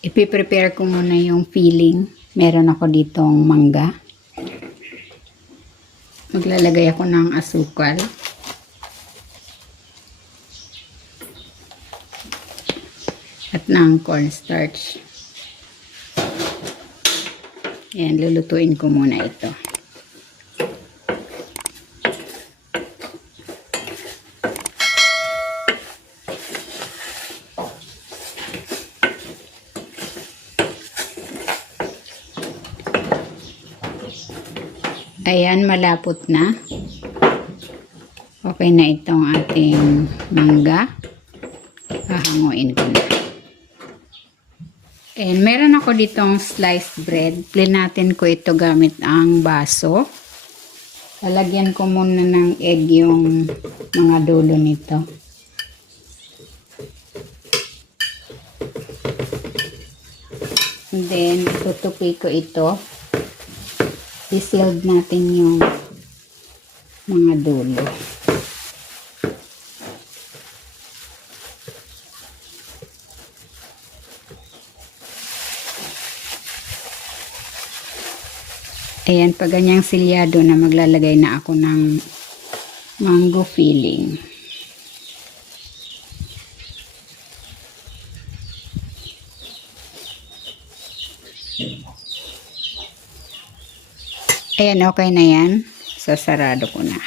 Ipiprepare ko muna yung filling. Meron ako ditong mangga. Maglalagay ako ng asukal. At ng cornstarch. Ayan, lulutuin ko muna ito. Ayan, malapot na. Okay na itong ating mangga. Hahanguin ko na. And meron ako ditong sliced bread. Plinatin ko ito gamit ang baso. Lalagyan ko muna ng egg yung mga dulo nito. And then, tutupi ko ito. I-sealed natin yung mga dulo. Ayan, pag ganyang silyado na, maglalagay na ako ng mango filling. Ayan, okay na yan. Sasarado ko na.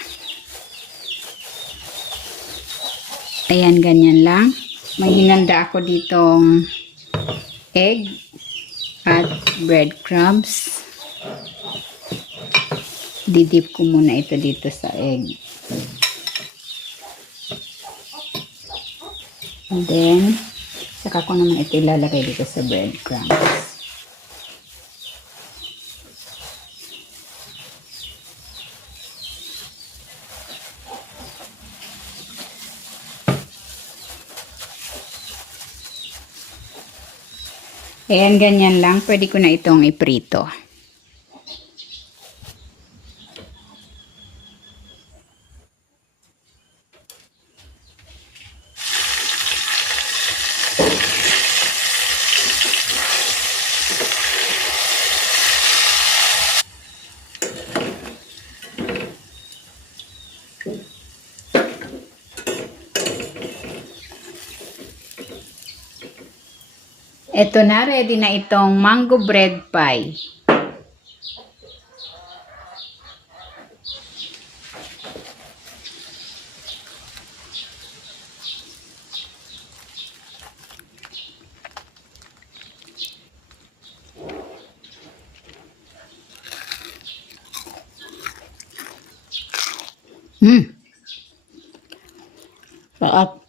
Ayan, ganyan lang. May hinanda ako ditong egg at breadcrumbs. Didip ko muna ito dito sa egg. And then, saka ko naman ito ilalagay dito sa breadcrumbs. Ayan, ganyan lang. Pwede ko na itong iprito. Ito na, ready na itong mango bread pie. Sarap.